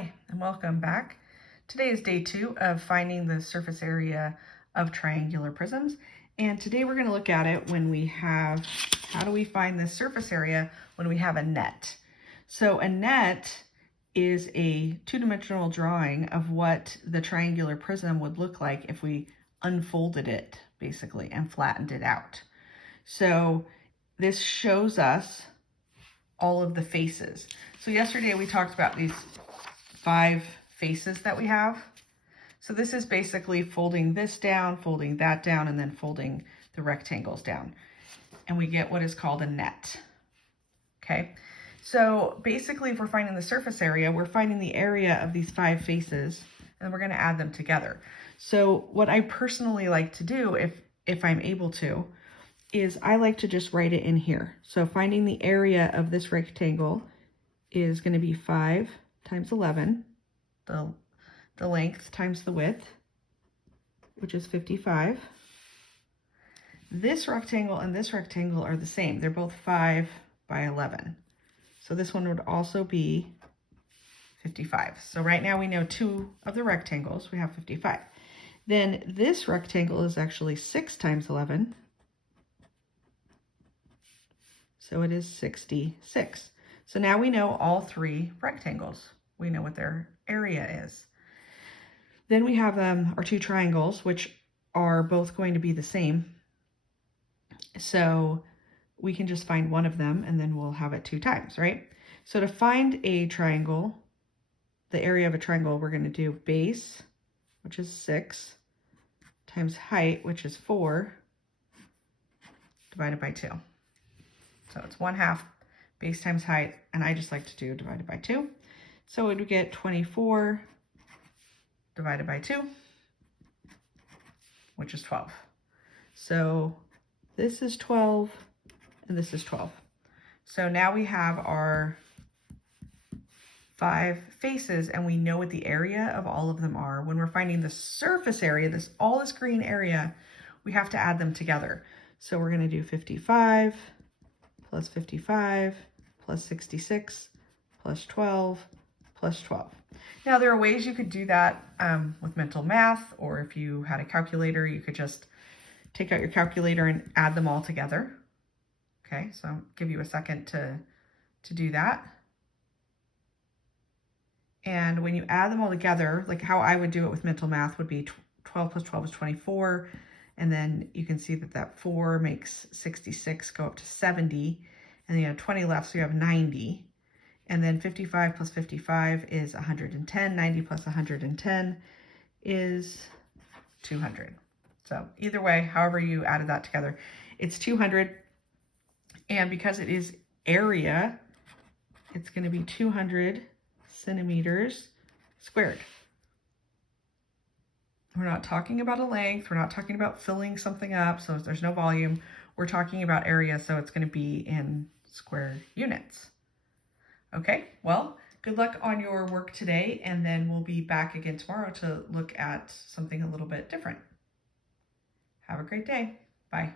Hi, and welcome back. Today is day 2 of finding the surface area of triangular prisms. And today we're going to look at it when we have, how do we find this surface area when we have a net? So a net is a two-dimensional drawing of what the triangular prism would look like if we unfolded it, basically, and flattened it out. So this shows us all of the faces. So yesterday we talked about these 5 faces that we have. So this is basically folding this down, folding that down, and then folding the rectangles down. And we get what is called a net. Okay, so basically if we're finding the surface area, we're finding the area of these 5 faces, and we're going to add them together. So what I personally like to do, if I'm able to, is I like to just write it in here. So finding the area of this rectangle is going to be 5 times 11, the length times the width, which is 55. This rectangle and this rectangle are the same. They're both 5 by 11. So this one would also be 55. So right now we know 2 of the rectangles. We have 55. Then this rectangle is actually 6 times 11. So it is 66. So now we know all 3 rectangles. We know what their area is. Then we have our 2 triangles, which are both going to be the same. So we can just find one of them and then we'll have it 2 times, right? So to find a triangle, the area of a triangle, we're going to do base, which is 6, times height, which is 4, divided by 2. So it's 1/2 base times height, and I just like to do divided by 2. So it would get 24 divided by 2, which is 12. So this is 12, and this is 12. So now we have our 5 faces, and we know what the area of all of them are. When we're finding the surface area, all this green area, we have to add them together. So we're going to do 55 plus 55 plus 66 plus 12 plus 12. Now there are ways you could do that with mental math, or if you had a calculator, you could just take out your calculator and add them all together. Okay, so I'll give you a second to do that. And when you add them all together, like how I would do it with mental math would be 12 plus 12 is 24. And then you can see that that 4 makes 66 go up to 70. And then you have 20 left, so you have 90. And then 55 plus 55 is 110. 90 plus 110 is 200. So either way, however you added that together, it's 200. And because it is area, it's going to be 200 centimeters squared. We're not talking about a length. We're not talking about filling something up, so there's no volume. We're talking about area, so it's going to be in square units. Okay, well, good luck on your work today, and then we'll be back again tomorrow to look at something a little bit different. Have a great day. Bye.